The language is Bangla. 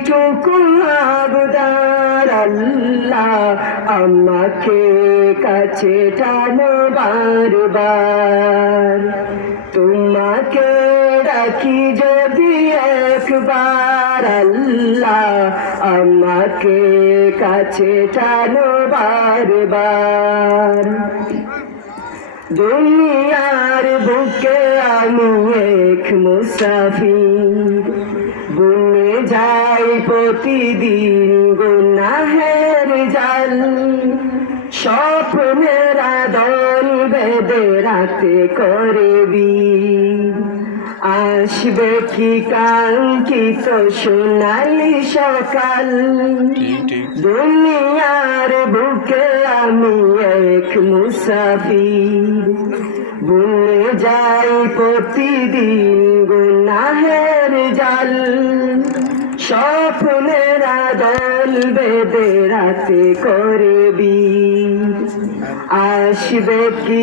এইটুকু আবদার আল্লাহ আমাকে কাছে টানো বারবার। তোমাকে ডাকি যদি একবার আল্লাহ আমাকে কাছে টানো বারবার। দুনিয়ার বুকে আমি এক মুসাফির, বুনে যাই প্রতিদিন গুনাহের জাল। স্বপ্নের আদল বেঁধে রাতে করবি, আসবে কি কাঙ্ক্ষিত সোনালি সকাল। দুনিয়ার বুকে আমি এক মুসাফির, বুনে যাই প্রতিদিন গুনাহের জাল। স্বপ্নের আদল বেঁধে রাতে করবি, আসবে কি